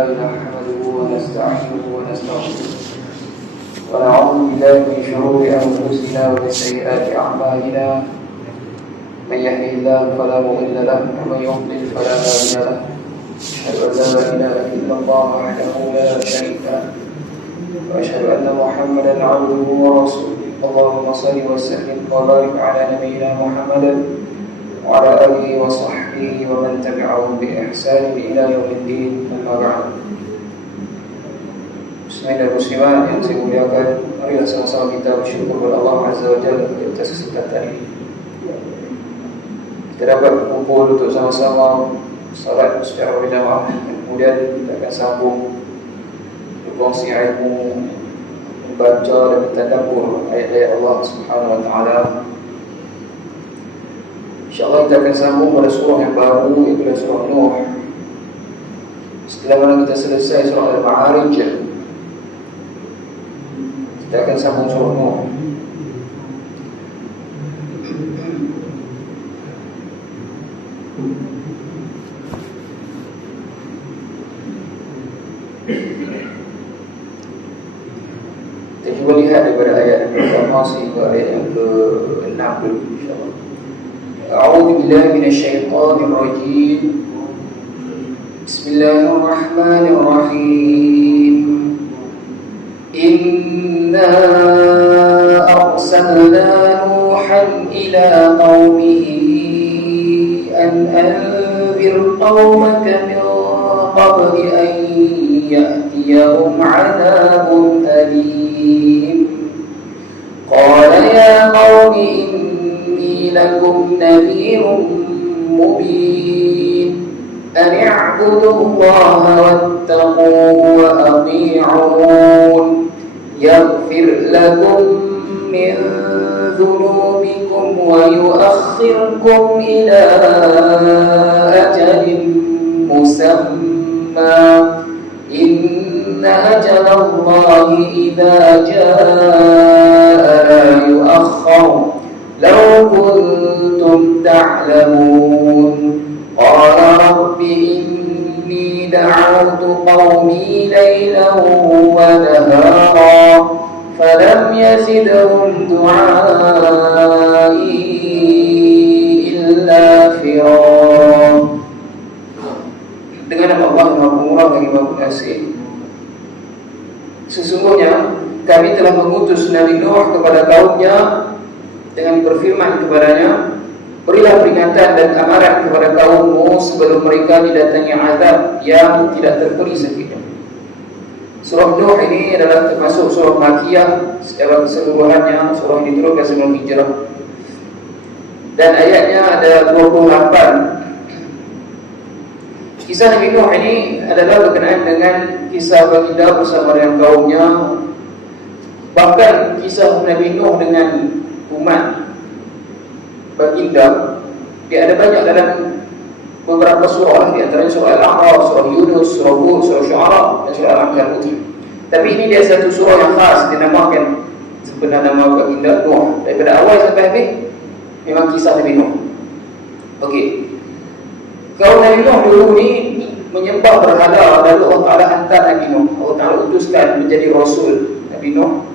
لله نحمده ونستعينه ونستغفره ونعوذ بالله من شرور أنفسنا ومن سيئات أعمالنا من يهده الله فلا مضل له ومن يضلل فلا هادي له أشهد أن لا إله إلا الله وحده لا شريك له وأشهد أن محمدا عبده ورسوله اللهم صل وسلم وبارك على نبينا محمد وعلى آله وصحبه ومن تبعهم بإحسان إلى يوم الدين أما بعد. Bismillah muslimat yang saya muliakan, marilah sama-sama kita bersyukur kepada Allah Azza wa Jalla atas kesempatan ini. Kita dapat berkumpul untuk sama-sama salat secara berjamaah, kemudian kita akan sambung berkongsi ilmu, membaca dan bertadabbur ayat-ayat Allah Subhanahu wa taala. InsyaAllah kita akan sambung pada surah yang baru, iaitu surah Nuh. Setelah mana kita selesai surah Al-Ma'arij, kita akan sambung surah Nuh. Kita cuba lihat daripada ayat yang pertama sehingga ayat yang ke-6 dulu, insyaAllah. أعوذ بالله من الشيطان الرجيم بسم الله الرحمن الرحيم إنا أرسلنا نوحا إلى قومه أن أنذر قومك من قبل أن يأتيهم عذاب أليم قال يا قوم لكم نذير مبين أن اعبدوا الله واتقوه وأطيعون يغفر لكم من ذنوبكم ويؤخركم إلى أجل مسمى إن أجل الله إذا جاء لا يؤخر لو كنتم تعلمون قال رب إني دعوت قومي ليلا ونهارا فلم يزدهم دعائي إلا فرارا. Dengan nama Allah yang Maha Pemurah lagi Maha Pengasih, sesungguhnya kami telah mengutus Nabi Nuh kepada kaumnya dengan berfirman kepadanya, berilah peringatan dan amaran kepada kaummu sebelum mereka didatangi azab yang tidak terperi sakitnya. Surah Nuh ini adalah termasuk surah Makkiyah secara keseluruhannya. Surah ini diturunkan sebelum hijrah dan ayatnya ada 28. Kisah Nabi Nuh ini adalah berkenaan dengan kisah baginda bersama dengan kaumnya. Bahkan kisah Nabi Nuh dengan umat baginda dia ada banyak dalam beberapa surah, di antaranya surah Al-A'raf, surah Yunus, surah Hud, surah Syu'ara dan surah Al-Ankabut. Tapi ini dia satu surah yang khas, dinamakan sebenar nama baginda Nuh. Daripada awal sampai habis memang kisah Nabi Nuh. Okey. Kaum Nabi Nuh dulu ni menyembah berhala, lalu Allah Ta'ala hantar Nabi Nuh. Allah Ta'ala utuskan menjadi Rasul Nabi Nuh.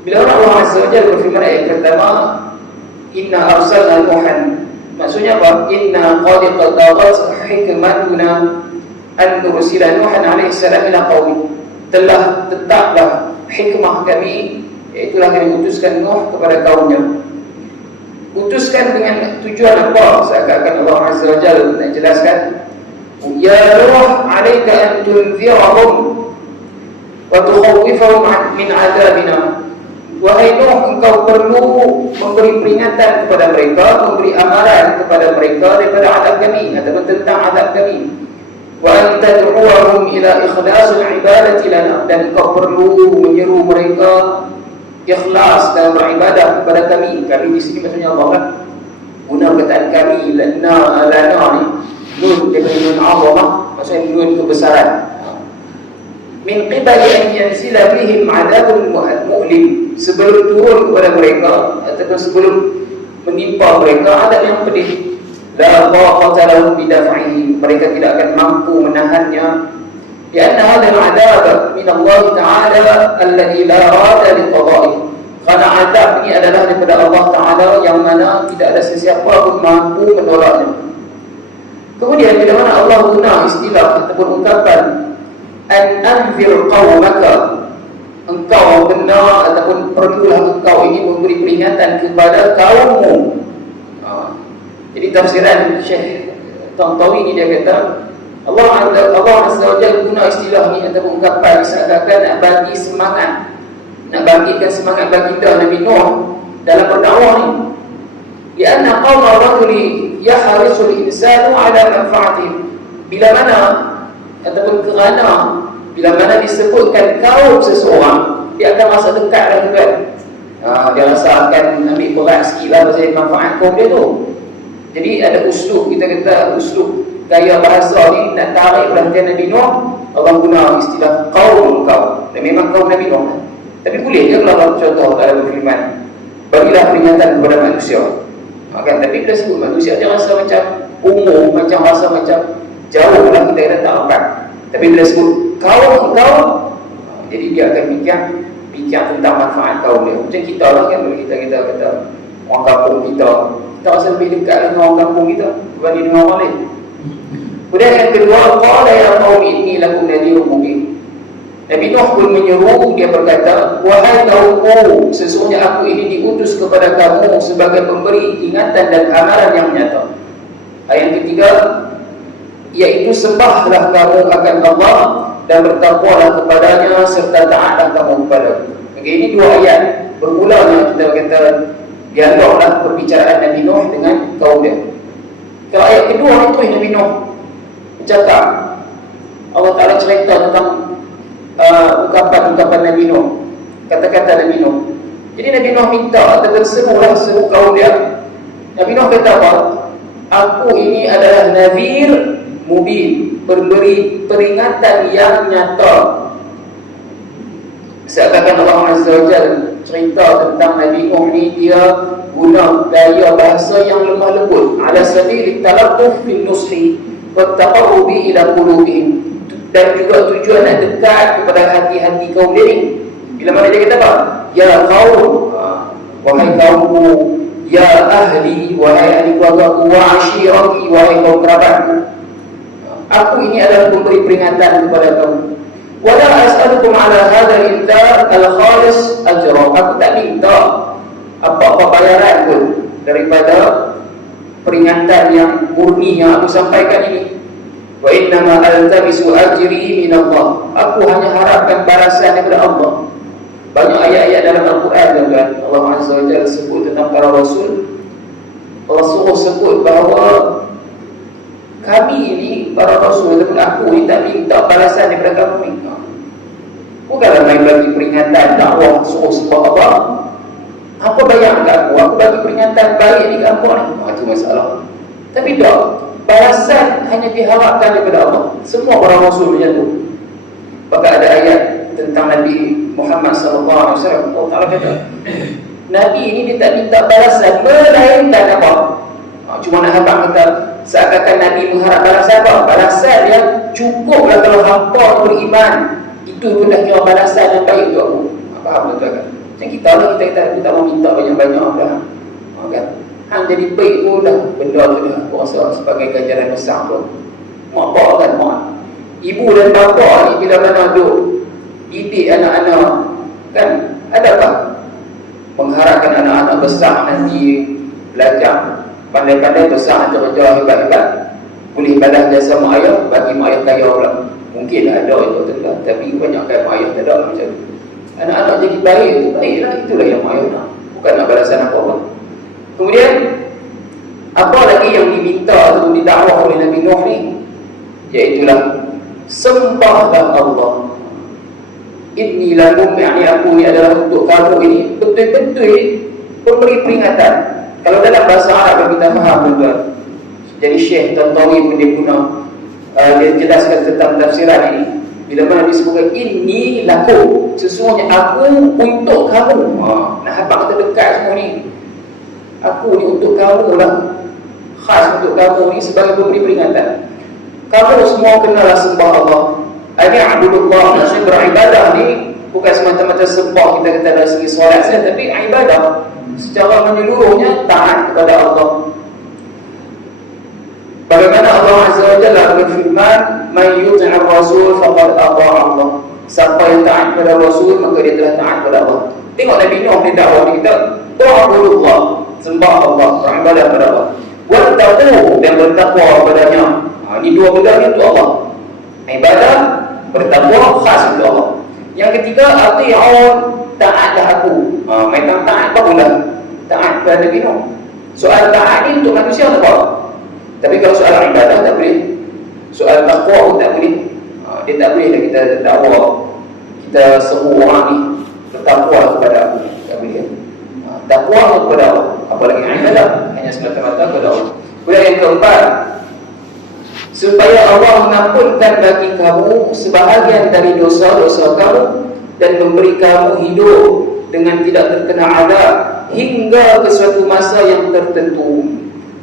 Bila Allah Azza wa Jalla berfirman ayat pertama, Inna arsalna Nuhan, maksudnya apa? Inna qad qadarat hikmatuna an nursila Nuhan alaihi salam ila qaumi. Telah tetaplah hikmah kami, iaitulah kami utuskan Nuh kepada kaumnya. Utuskan dengan tujuan apa? Seakan-akan Allah Azza wa Jalla nak jelaskan, Ya Nuh alaika an tunzirahum wa tukhawwifahum min azabina. Wahai Nuh, engkau perlu memberi peringatan kepada mereka, memberi amaran kepada mereka daripada azab kami ataupun tentang azab kami. Wa anta tad'uhum ila ikhlasil ibadati lana, dan engkau perlu menyeru mereka ikhlas dalam beribadah kepada kami. Kami di sini maksudnya Allah kan. Guna perkataan kami lana ni nun daripada nun Allah, maksudnya nun kebesaran. Min qibali an yanzila bihim adabun mu'lim, sebelum turun kepada mereka ataupun sebelum menimpa mereka adab yang pedih. la taqata lahum bidaf'ihi, mereka tidak akan mampu menahannya. Karena hadal adab min Allah Taala alladhi la rada liqada'i, karena adab ini adalah daripada Allah Taala yang mana tidak ada sesiapa pun mampu menolaknya. Kemudian bila mana Allah guna istilah ataupun ungkapan an anzir qaumaka, engkau benar ataupun perlulah engkau ini memberi peringatan kepada kaummu. Jadi tafsiran Syekh Tantawi ini dia kata Allah Azza wa Jalla guna istilah ni ataupun ungkapan seakan-akan nak bagi semangat, nak bagikan semangat baginda Nabi Nuh dalam berdakwah ni. Lianna qauma rajuli yahrisul insanu ala manfaatih, bila mana ataupun kerana bila mana disebutkan kaum seseorang, dia akan rasa dekat lah juga. Dia rasa akan ambil berat sikit lah pasal manfaat kaum dia tu. Jadi ada uslub, kita kata uslub gaya bahasa ni nak tarik perhatian Nabi Nuh, Allah guna istilah kaum kau. Dan memang kaum Nabi Nuh. Tapi boleh je kalau contoh tak ada berfirman, bagilah peringatan kepada manusia. Kan? Tapi bila sebut manusia, dia rasa macam umum, macam rasa macam jauh lah, kita kata tak rapat. Tapi bila sebut kaum kau, jadi dia akan fikir tentang manfaat kaum dia. Macam kita lah kan, kita kata orang kampung kita rasa lebih dekat dengan orang kampung kita berbanding dengan orang lain. Kemudian yang kedua, qala ya qaumi inni lakum nadhirun mubin. Nabi Nuh pun menyeru, dia berkata, wahai kaumku, sesungguhnya aku ini diutus kepada kamu sebagai pemberi ingatan dan amaran yang nyata. Ayat ketiga, iaitu sembahlah kamu akan Allah dan bertakwalah kepadanya serta taatlah kamu kepada-Ku. Okay, ini dua ayat bermulanya kita kata dialoglah perbicaraan Nabi Nuh dengan kaum dia. Kalau ayat kedua itu Nabi Nuh bercakap, Allah Ta'ala cerita tentang ungkapan Nabi Nuh, kata-kata Nabi Nuh. Jadi Nabi Nuh minta ataupun seru kaum dia. Nabi Nuh kata apa? Aku ini adalah nadhir mubin, memberi peringatan yang nyata. Seakan-akan Allah Azza wa Jalla cerita tentang Nabi Nuh ni, dia guna gaya bahasa yang lemah lembut, ala sabili talaqquf fil nushi wa taqarrubi ila qulubihim, dan juga tujuan nak dekat kepada hati-hati kaum dia ni. Bila mana dia kata apa? Ya qaum, wahai kaumku, ya ahli, wahai ahli keluargaku, wa ashirati, wahai kaum kerabatku, aku ini adalah memberi peringatan kepada kamu. Wala as'alukum ala hadha illa al-khalis ajra, aku tak minta apa-apa bayaran pun daripada peringatan yang murni yang aku sampaikan ini. Wa innama altabisu ajri min Allah, aku hanya harapkan balasan daripada Allah. Banyak ayat-ayat dalam Al-Quran tuan-tuan, Allah Azza wa Jalla sebut tentang para rasul. Allah suruh sebut bahawa kami ini, para rasul ataupun aku ni, tak minta balasan daripada kamu ni. Bukanlah main bagi peringatan dakwah suruh sebab apa. Apa bayar kat aku? Aku bagi peringatan baik ni kat apa ni? Itu masalah. Tapi tak, balasan hanya diharapkan daripada Allah. Semua para rasul macam tu. Bahkan ada ayat tentang Nabi Muhammad SAW. Allah Ta'ala kata, Nabi ini dia tak minta balasan melainkan apa? Cuma nak habang kata seakan-akan Nabi mengharap balasan apa? Balasan yang cukuplah kalau hampa beriman, itu pun dah kira balasan yang baik untuk aku. Faham tuan-tuan kan? Macam kita lah, kita mau minta banyak-banyak dah, kan? Hang jadi baik pun dah, benda tu dah aku rasa sebagai ganjaran besar pun. Mak bapak kan, mak ibu dan bapa ni bila mana duk didik anak-anak, kan, adakah mengharapkan anak-anak besar nanti belajar pandai-pandai, besar ajar-ajar hebat-hebat, boleh balas jasa mak ayah, bagi mak ayah kaya pula? Mungkin ada itu betul, tapi banyak kan mak ayah tak ada macam tu. Anak-anak jadi baik, baiklah, itulah yang mak ayah nak, bukan nak balasan apa-apa. Kemudian apa lagi yang diminta atau didakwah oleh Nabi Nuh ni? Iaitulah sembahlah Allah. Inni lakum, yakni aku ni adalah untuk kamu ini betul-betul memberi peringatan. Kalau dalam bahasa Arab kita faham tuan-tuan. Jadi Syekh Tantawi pun dia guna, dia jelaskan tentang tafsiran ini. Bila mana disebutkan inni lakum, sesungguhnya aku untuk kamu. Nah, habang terdekat semua ni. Aku ni untuk kamu lah. khas untuk kamu ni sebagai pemberi peringatan. Kamu semua kenalah sembah Allah. Ini abdullah, maksudnya beribadah ni bukan semata-mata sembah kita kata dari segi solat saja, tapi ibadah secara menyeluruhnya taat kepada Allah. Bagaimana Allah Azza wa Jalla berfirman, "Man yuti'ir rasul faqad ata'a Allah." Siapa yang taat kepada Rasul maka dia telah taat kepada Allah. Tengok Nabi Nuh dia dakwah kita, "Ta'budullah," sembah Allah, beribadah kepada Allah. "Wattaqu," dan bertakwa kepadanya. Ini dua benda ni untuk Allah. Ibadah, bertakwa khas untuk Allah. Yang ketiga, ati'un, taatlah aku. Memang taat barulah taat kepada Nabi Nuh. Soal taat ni untuk manusia tak apa. Tapi kalau soal ibadah tak boleh. Soal takwa pun tak boleh. Dia tak boleh lah kita dakwa, kita seru orang ni bertakwa kepada aku. Tak boleh. Takwa kepada Allah. Apalagi ibadah, hanya semata-mata kepada Allah. Kemudian yang keempat, supaya Allah mengampunkan bagi kamu sebahagian dari dosa-dosa kamu dan memberi kamu hidup dengan tidak terkena azab hingga ke suatu masa yang tertentu.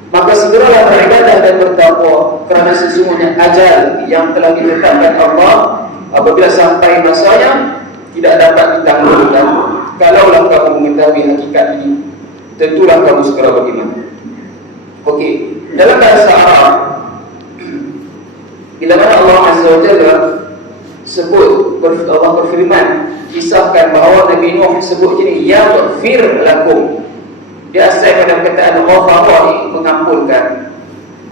Maka segeralah beribadah dan bertakwa, kerana sesungguhnya ajal yang telah ditetapkan Allah apabila sampai masanya tidak dapat ditangguhkan. Kalaulah kamu mengetahui hakikat ini, tentulah kamu segera beriman. Okey, dalam bahasa Arab, bila mana Allah Azza wa Jalla sebut, Allah berfirman, kisahkan bahawa Nabi Nuh sebut jenis yaghfir lakum. Dia asal pada perkataan ghafara ni mengampunkan.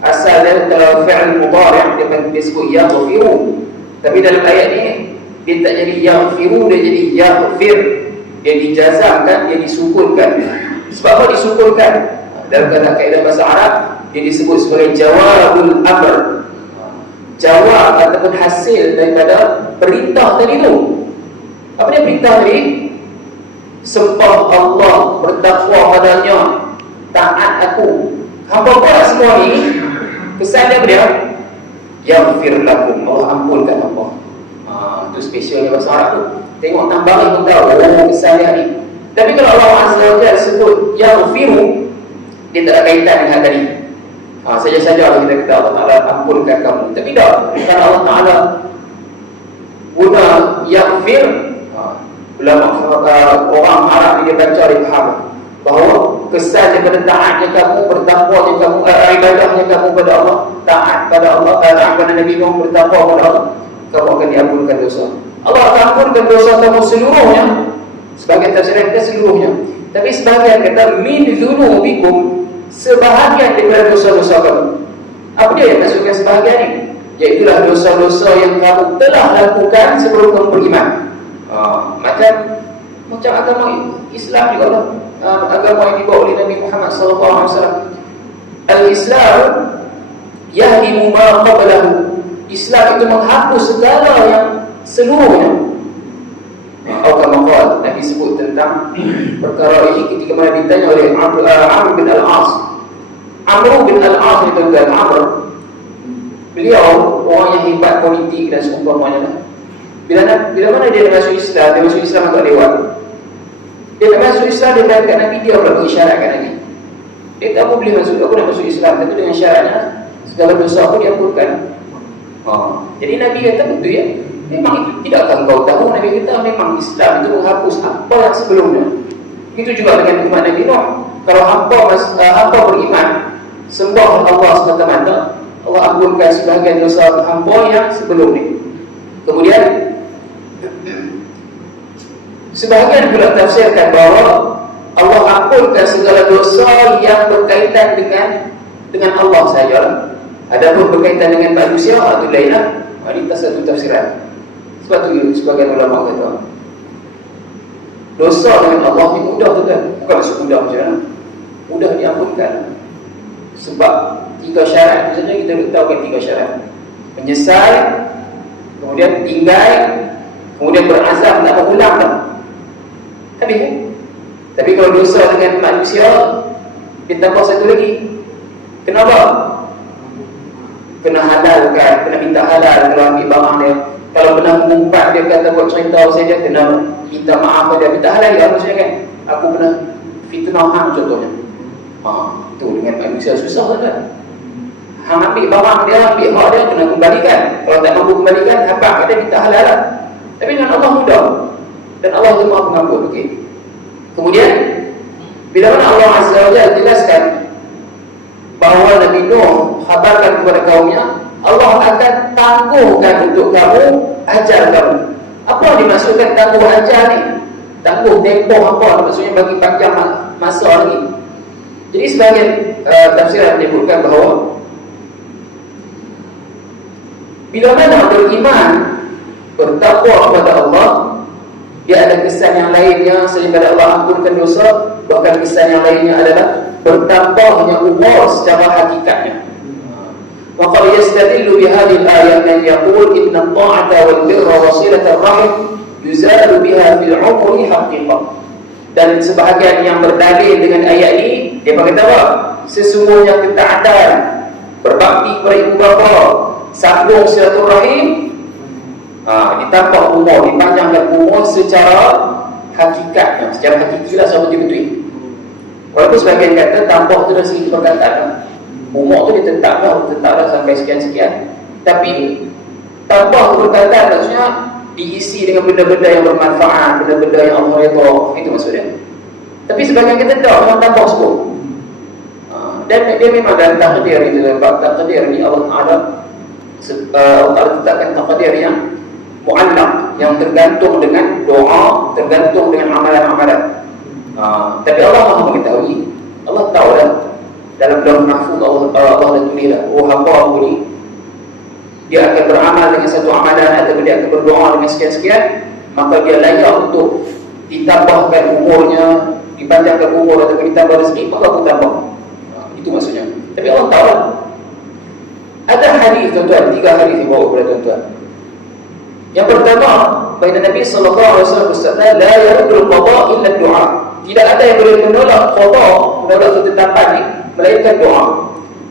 Asal dia fi'il mudhari' dia disebut yaghfiru. Tapi dalam ayat ni dia tak jadi yaghfiru, dia jadi yaghfir. Dia dijazamkan, dia disukunkan. Sebab apa disukunkan? Dalam kaedah bahasa Arab dia disebut sebagai jawabul amr. Jawab ataupun hasil daripada perintah tadi tu. Apa dia perintah tadi? Sembah Allah, bertakwa padanya, taat aku. Hamba buat semua ni, kesan dia apa dia? Yaghfir lakum, Allah ampunkan hamba. Itu spesialnya bahasa Arab tu. Tengok tambahan pun tahu, kesan dia ni. Tapi kalau Allah Azza wa Jalla sebut yaghfiru, dia tak ada kaitan dengan tadi. Saja-saja kita kata Allah Ta'ala ampunkan kamu. Tapi tak, kerana Allah Ta'ala guna yaghfir. Ulama orang Arab dia baca dia faham bahawa kesan daripada taatnya kamu, bertakwanya kamu, ibadahnya kamu kepada Allah, taat pada Allah, taat kepada Nabi Nuh, bertakwa kepada Allah, kamu akan diampunkan dosa. Allah akan ampunkan dosa kamu seluruhnya. Sebagian tafsiran kita seluruhnya, tapi sebagian kata min dzunubikum, sebahagian daripada dosa-dosa kamu. Apa dia yang maksudkan sebahagian ni? Iaitulah dosa-dosa yang kamu telah lakukan sebelum kamu beriman. Macam agama Islam juga lah. Agama yang dibawa oleh Nabi Muhammad SAW. Al-Islam yahdimu ma qablahu. Islam itu menghapus segala yang seluruhnya. Al-Qamaqal Nabi sebut tentang perkara ini ketika mana ditanya oleh Amr bin Al-As. Amr bin Al-As itu tuan Amr, beliau orang yang hebat politik dan seumpamanya. Bila mana dia masuk Islam, dia masuk Islam agak lewat. Dia nak masuk Islam, dia berkata kat Nabi, dia pula isyaratkan Nabi. Dia tak boleh masuk, aku nak masuk Islam, tapi dengan syaratnya segala dosa aku diampunkan. Jadi Nabi kata betul ya. Memang itu tidakkah kau tahu, Nabi kata memang Islam itu menghapus apa yang sebelumnya. Itu juga dengan umat Nabi Nuh. Kalau hamba beriman, sembah Allah semata-mata, Allah ampunkan sebahagian dosa hamba yang sebelum ni. Kemudian sebahagian pula tafsirkan bahawa Allah ampunkan segala dosa yang berkaitan dengan Allah saja. Adapun berkaitan dengan manusia, itu lainlah. Ini satu tafsiran. Sebab tu sebagian ulama kata dosa dengan Allah ni mudah tu kan. Bukan maksud mudah macam mana, mudah diampunkan. Sebab 3 syarat. Misalnya kita tahu kan 3 syarat: menyesal, kemudian tinggal, kemudian berazam tak mengulang tak. Habis kan? Tapi kalau dosa dengan manusia, dia tambah satu lagi. Kenapa? Kena halalkan, kena minta halal kalau ambil barang dia. Kalau pernah mengumpat dia kata buat cerita saja, kena minta maaf pada dia. Minta halal dia maksudnya kan? Aku pernah fitnah contohnya. Itu dengan manusia susah kan? Hang ambil barang dia, ambil hak dia, kena kembalikan. Kalau tak mampu kembalikan, habaq kata kita halal lah. Tapi dengan Allah mudah. Dan Allah itu Maha Pengampun. Okay. Kemudian bila mana Allah Azza wa Jalla jelaskan bahawa Nabi Nuh khabarkan kepada kaumnya, Allah akan tangguhkan untuk kamu ajal kamu. Apa yang dimaksudkan tangguh ajal ni? Tangguh tempoh apa? Maksudnya bagi panjang masa lagi. Jadi sebagian tafsiran menyebutkan bahawa bila mana beriman, bertakwa kepada Allah, dia ada kesan yang lainnya sehingga Allah ampunkan dosa. Bahkan kesan yang lainnya adalah bertambahnya umur secara hakikatnya. Wa qad yastadillu bi hadhihi al-ayat man yaqul inna at-ta'ata wal birra wa silata ar-rahim yuzalu biha fil 'umri haqiqah. Dan sebahagian yang berdalil dengan ayat ini, dia berkata apa? Sesungguhnya ketaatan, berbakti kepada ibu bapa, sambung silaturahim, ditambah umur, dipanjangkan umur secara hakikatnya, secara hakikilah seperti betul. Walaupun sebagian kata tambah tu dari segi perkataan, umur tu ditetaplah sampai sekian-sekian. Tapi tambah perkataan maksudnya diisi dengan benda-benda yang bermanfaat, benda-benda yang Allah redha, itu maksudnya. Tapi sebagian kata tak, memang tambah sebut. Dan dia memang dalam takdir itu, sebab takdir ni Allah Ta'ala tetapkan takdir yang mu'allaq, yang tergantung dengan doa, tergantung dengan amalan-amalan. Tapi Allah Maha mengetahui, Allah tahu dah. Dalam Lauh Mahfuz Allah dah tulis dah, oh hamba aku ni dia akan beramal dengan satu amalan atau dia akan berdoa dengan sekian-sekian, maka dia layak untuk ditambahkan umurnya, dipanjangkan umur atau ditambah rezeki, maka aku tambah. Itu maksudnya. Tapi Allah tahu lah. Ada hadis tuan-tuan, 3 hadis yang bawa kepada tuan-tuan. Yang pertama, baginda Nabi SAW bersabda, la yarudul qada illa doa. Tidak ada yang boleh menolak qada, menolak ketetapan ni, melainkan doa.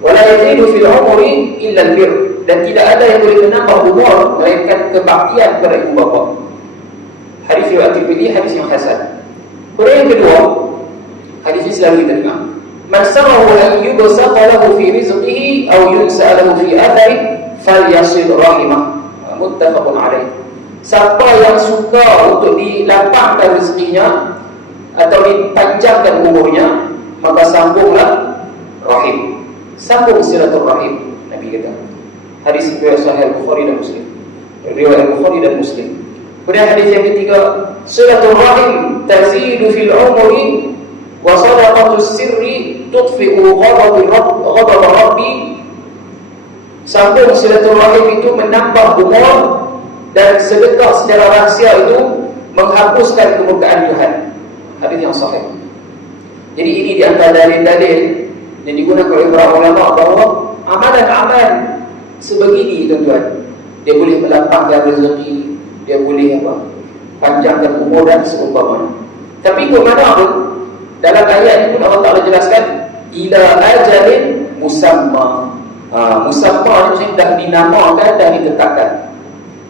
Wala yazidu fil umri illa al-bir. Dan tidak ada yang boleh menambah umur melainkan kebaktian kepada ibu bapa. Hadis riwayat Tirmidzi, hadis yang hasan. Kemudian yang kedua, hadis ini selalu kita dengar. Man sarahu an yubsaqa lahu fi rizqihi aw yunsa lahu fi athari falyasil rahimah. Muttafaqun alaih. Siapa yang suka untuk dilapangkan rezekinya atau dipanjangkan umurnya, maka sambunglah rahim. Sambung silaturahim, Nabi kata. Hadis riwayat Sahih Bukhari dan Muslim. Riwayat Bukhari dan Muslim. Kemudian hadis yang ketiga, silaturahim tazidu fil umri wa sadaqatus sirri tudfi'u ghadab Rabbi. Sambung silaturahim itu menambah umur, dan sedekah secara rahsia itu menghapuskan kemurkaan Tuhan. Hadis yang sahih. Jadi ini di antara dalil-dalil yang digunakan oleh para ulama bahawa amalan-amalan sebegini tuan-tuan, dia boleh melapangkan rezeki, dia boleh panjangkan umur dan seumpamanya. Tapi ke mana pun dalam ayat ini pun Allah Ta'ala jelaskan ila ajalin musamma. Musamma ni dah dinamakan, dah ditetapkan.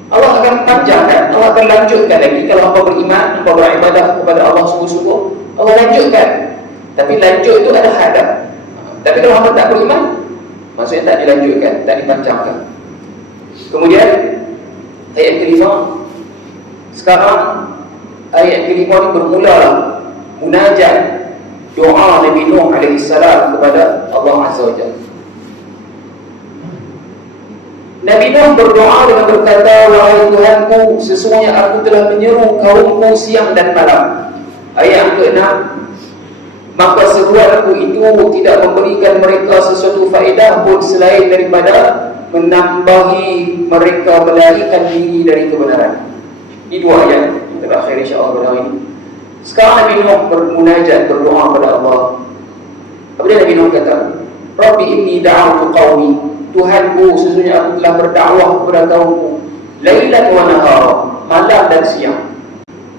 Allah akan panjangkan, Allah akan lanjutkan lagi. Kalau hamba beriman, hamba beribadah kepada Allah sungguh-sungguh, Allah lanjutkan. Tapi lanjut itu ada hadap. Tapi kalau hamba tak beriman, maksudnya tak dilanjutkan, tak dipanjangkan. Kemudian ayat kelima. Sekarang ayat kelima ni bermulalah munajat doa Nabi Nuh AS kepada Allah Azza wa Jalla. Nabi Nuh berdoa dengan berkata, wahai Tuhanku, sesungguhnya aku telah menyeru kaumku siang dan malam. Ayat yang ke-6, maka seruanku itu tidak memberikan mereka sesuatu faedah pun selain daripada menambahi mereka melarikan diri dari kebenaran. Ini 2 ayat terakhir insya-Allah pada hari ini. Sekarang Nabi Nuh bermunajat, berdoa kepada Allah. Apabila Nabi Nuh kata, Rabbi inni da'awtu qawmi, Tuhanku, sesungguhnya aku telah berdakwah kepada kaumku lailan wa nahara, malam dan siang.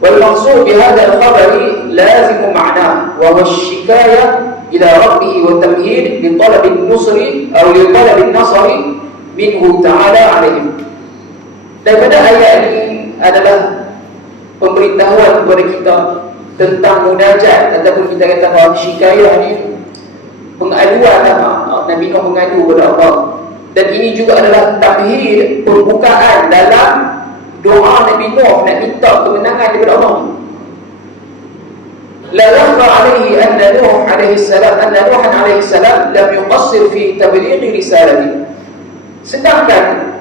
Wal maqsud bi hadzal khabari lazim ma'na wa huwa ash-shikaya ila rabbih wa tamhid bi talab an-nusri aw li talab an-nasri minhu ta'ala alaihim. Daripada ayat ini adalah pemberitahuan kepada kita tentang munajat, ataupun kita kata bahawa syikayah ni pengaduan. Nabi Nuh mengadu kepada Allah Dan ini juga adalah tamhid, pembukaan dalam doa Nabi Nuh nak minta kemenangan daripada Allah. La yakhfa alaihi anna Nuh alaihi salam lam yuqassir fi tablighi risalati. Sedangkan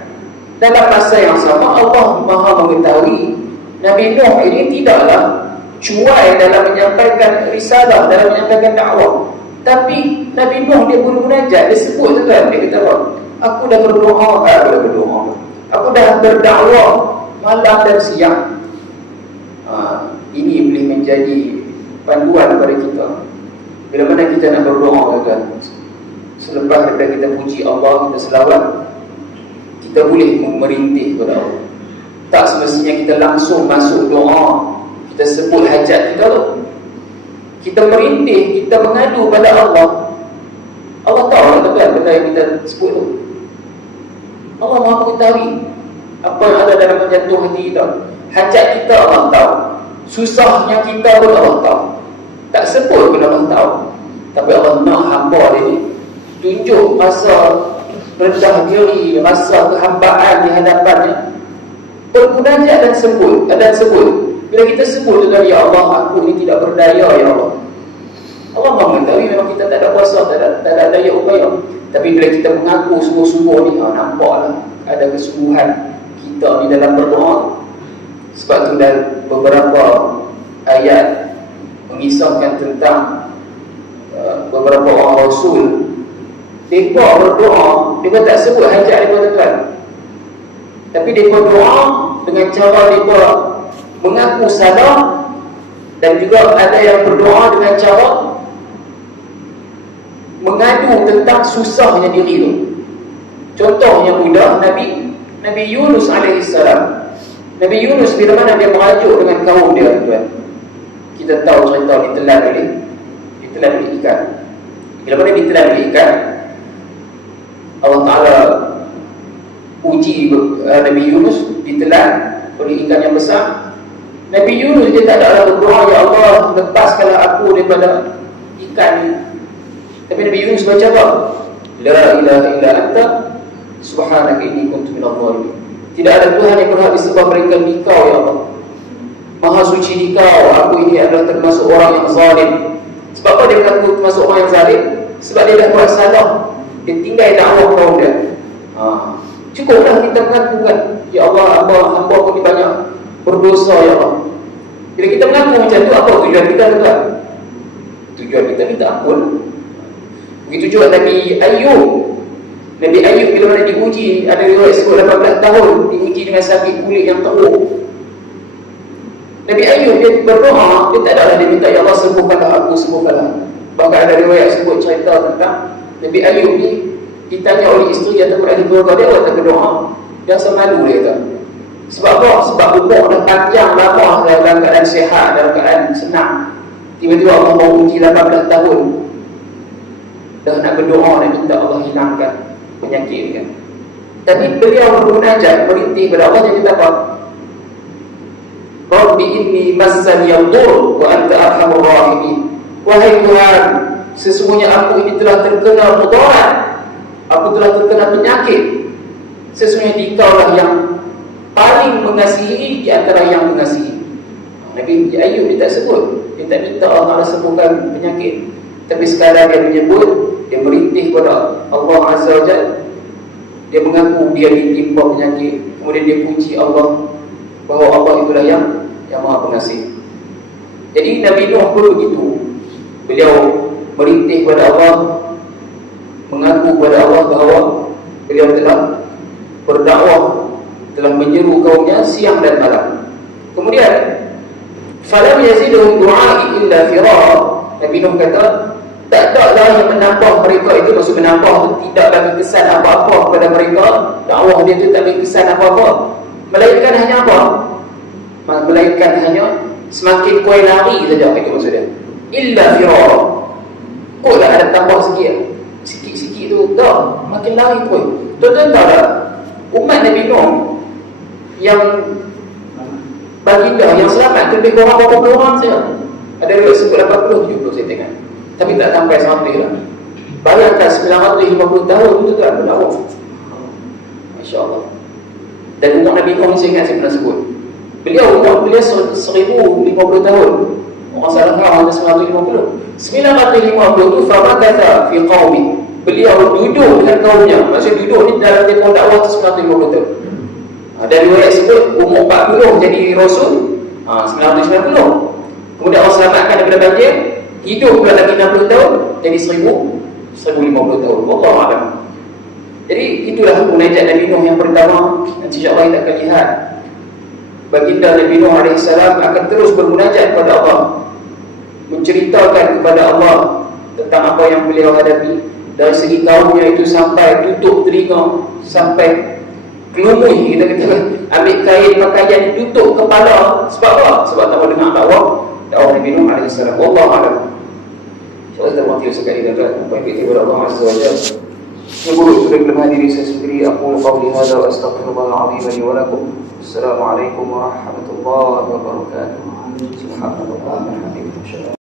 dalam masa yang sama Allah Maha mengetahui Nabi Nuh ini tidaklah cuai dalam menyampaikan risalah, dalam menyampaikan dakwah. Tapi Nabi Nuh dia pun munajat, dia sebut tu kan, dia kata apa? Aku dah berdoa, aku dah berdakwah malam dan siang. Ini boleh menjadi panduan kepada kita. Bila mana kita nak berdoa kan, selepas daripada kita puji Allah, kita selawat, kita boleh merintih kepada Allah. Tak semestinya kita langsung masuk doa, kita sebut hajat kita tu. Kita merintih, kita mengadu pada Allah. Allah tahu kan benda yang kita sebut tu. Allah Maha mengetahui apa yang ada dalam jantung hati kita. Hajat kita Allah tahu, susahnya kita pun Allah tahu. Tak sebut pun Allah tahu. Tapi Allah nak hamba dia ni tunjuk rasa rendah diri, rasa kehambaan di hadapannya, bermunajat dan sebut. Bila kita sebut tu, ya Allah, aku ni tidak berdaya, ya Allah. Allah Maha mengetahui memang kita tak ada kuasa, tak ada daya upaya. Tapi bila kita mengaku sungguh-sungguh ni, nampaklah ada kesungguhan kita di dalam berdoa. Sebab tu dalam beberapa ayat mengisahkan tentang beberapa orang Rasul, mereka berdoa, mereka tak sebut hajat mereka tuan, tapi mereka doa dengan cara mereka mengaku salah. Dan juga ada yang berdoa dengan cara mengadu tentang susahnya diri tu. Contohnya mudah, Nabi Yunus alaihissalam. Nabi Yunus bila mana dia merajuk dengan kaum dia tuan, kita tahu cerita ditelan oleh ikan. Bila mana ditelan oleh ikan, Allah Ta'ala uji Nabi Yunus, ditelan oleh ikan yang besar. Nabi Yunus dia tak ada berdoa, ya Allah, lepaskanlah aku daripada ikan ni. Tapi Nabi Yunus baca apa? La ilaha illa anta subhanaka inni kuntu minadh dhalimin. Tidak ada Tuhan yang berhak disembah melainkan Engkau, ya Allah. Maha suci Engkau, aku ini adalah termasuk orang yang zalim. Sebab apa dia mengaku termasuk orang yang zalim? Sebab dia dah buat salah, dia tinggal dakwah kaum dia. Cukuplah kita mengaku kan, ya Allah, hamba aku ni banyak berdosa, ya Allah. Bila kita mengaku macam tu, apa tujuan kita tuan? Tujuan kita minta ampun. Begitu juga Nabi Ayub. Nabi Ayub bila mana diuji, ada riwayat sebut 18 tahun diuji dengan sakit kulit yang teruk. Nabi Ayub dia berdoa, dia tak adalah dia minta, ya Allah sembuhkanlah aku, sembuhkanlah. Bahkan ada riwayat sebut cerita tentang Nabi Ayub ni ditanya oleh isteri ataupun ahli keluarga dia, waktu berdoa dia rasa malu dia kata. Sebab apa? Sebab umur dah panjang lama dalam keadaan sihat, dalam keadaan senang. Tiba-tiba Allah mau uji 18 tahun, dah nak berdoa dan minta Allah hilangkan penyakit kan. Tapi beliau bermunajat, merintih kepada Allah, dia kata apa? Rabbi inni massani yadur wa anta arhamur rahimin. Wahai Tuhan, sesungguhnya aku ini telah terkena mudarat, aku telah terkena penyakit. Sesungguhnya Dikaulah yang paling mengasihi di antara yang mengasihi. Nabi Ayub dia tak sebut, dia tak minta Allah sembuhkan penyakit, tapi sekadar dia menyebut, dia merintih kepada Allah Azza wa Jalla. Dia mengaku dia ditimpa penyakit, kemudian dia puji Allah bahawa Allah itulah yang Maha Pengasih. Jadi Nabi Nuh pun begitu. Beliau merintih kepada Allah, mengaku kepada Allah bahawa beliau telah berdakwah, telah menyeru kaumnya siang dan malam. Kemudian falam yazidhum du'ai illa firara. Nabi Nuh kata, tak adaklah yang menambah mereka itu, maksud menambah tidak bagi kesan apa-apa kepada mereka, dakwah dia itu tak bagi kesan apa-apa, melainkan hanya apa? Melainkan hanya semakin kuai lari saja, itu maksudnya. Illa firara. Kok lah ada tambah sikit-sikit tu, dah makin lari kuai. Tuan-tuan tahu tak, umat Nabi Nuh yang baginda yang selamat lebih kurang berapa puluh orang saja. Ada riwayat sebut 80-70 saya tengok, tapi tak sampai 100 lah. Bayangkan 950 tahun tu kan berdakwah. InsyaAllah. Dan umur Nabi Nuh, saya ingat saya pernah sebut, umur beliau 1050 tahun. Orang salah faham, ada 950 tu famakatha fi qaumi, beliau duduk dengan kaumnya. Maksudnya duduk ni dalam tempoh dakwah 950 tahun. Ada riwayat sebut umur 40 jadi rasul, 990. Kemudian Allah selamatkan daripada banjir, hidup pula lagi 60 tahun jadi 1050 tahun. Wallahu a'lam. Jadi itulah munajat Nabi Nuh yang pertama. Nanti insya-Allah kita akan lihat baginda Nabi Nuh AS akan terus bermunajat kepada Allah, menceritakan kepada Allah tentang apa yang beliau hadapi. Dari segi kaumnya itu sampai tutup telinga, sampai kelumui, kita ambil kain pakaian ditutup kepala. Sebab apa? Sebab tak mau dengar dakwah Nabi Nuh AS. Wallahu a'lam. InsyaAllah kita mati sekali dapat apa yang kita kepada Allah Azza wa Jalla. Seburuk sudah kelemahan diri saya sendiri. Aku qawli hadza wa astaghfirullahal azim li wa lakum. Assalamualaikum warahmatullahi wabarakatuh. Subhanallah wa bihamdihi.